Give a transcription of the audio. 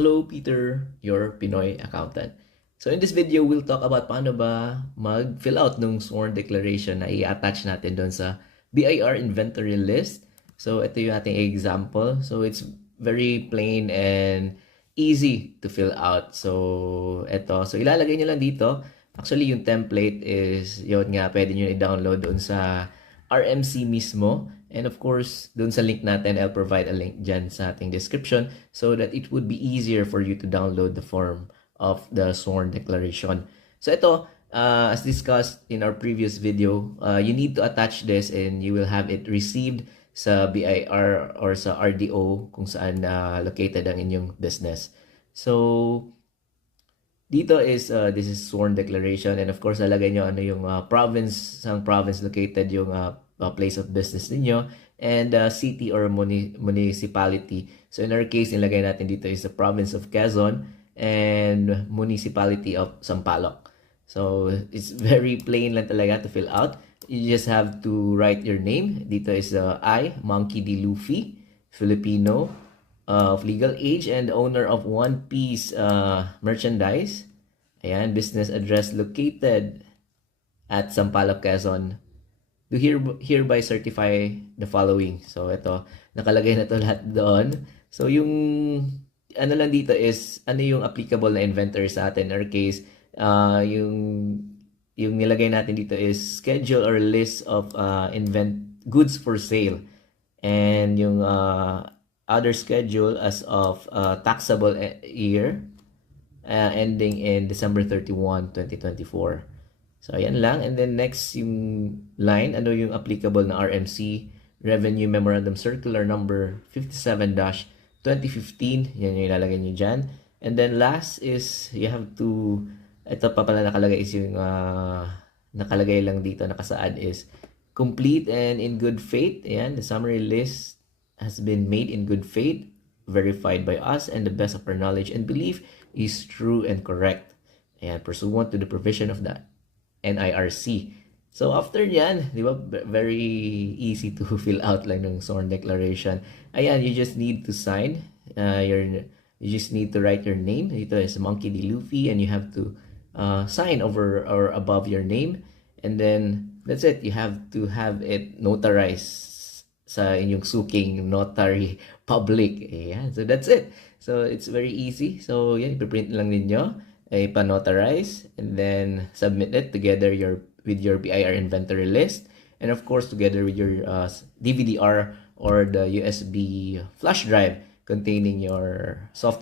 Hello, Peter, your Pinoy accountant. So in this video, we'll talk about paano ba mag-fill out ng sworn declaration na i-attach natin doon sa BIR inventory list. So ito yung ating example. So it's very plain and easy to fill out. So ito, so ilalagay nyo lang dito. Actually, yung template is, yun nga, pwede nyo i-download doon sa RMC mismo. And of course, dun sa link natin, I'll provide a link dyan sa ating description so that it would be easier for you to download the form of the sworn declaration. So ito, as discussed in our previous video, you need to attach this and you will have it received sa BIR or sa RDO kung saan located ang inyong business. So, dito is, this is sworn declaration, and of course, lalagay nyo ano yung province, sang province located yung place of business ninyo, and city or municipality. So in our case, nilagay natin dito is the province of Quezon and municipality of Sampaloc. So it's very plain lang talaga to fill out. You just have to write your name. Dito is I, Monkey D. Luffy, Filipino, of legal age and owner of One Piece merchandise. Ayan, business address located at Sampaloc, Quezon. Do hereby certify the following. So ito, nakalagay na to lahat doon. So yung ano lang dito is ano yung applicable na inventory sa atin. In our case, yung nilagay natin dito is schedule or list of goods for sale. And yung other schedule as of taxable year ending in December 31, 2024. So, ayan lang. And then next yung line, ano yung applicable na RMC Revenue Memorandum Circular number 57-2015. Yan yung ilalagay nyo dyan. And then last is, you have to, ito pa pala nakalagay is yung, nakalagay lang dito, nakasaad is, complete and in good faith. Ayan, the summary list has been made in good faith, verified by us, and the best of our knowledge and belief is true and correct. Ayan, pursuant to the provision of that NIRC. So after yan, di ba, very easy to fill out lang ng sworn declaration. Ayan, you just need to sign you just need to write your name. Ito is Monkey D. Luffy, and you have to sign over or above your name. And then that's it. You have to have it notarized sa inyong suking notary public. Ayan, so that's it. So it's very easy. So yan, ipiprint lang ninyo, pa-notarize, and then submit it together with your BIR inventory list, and of course together with your DVD-R or the USB flash drive containing your soft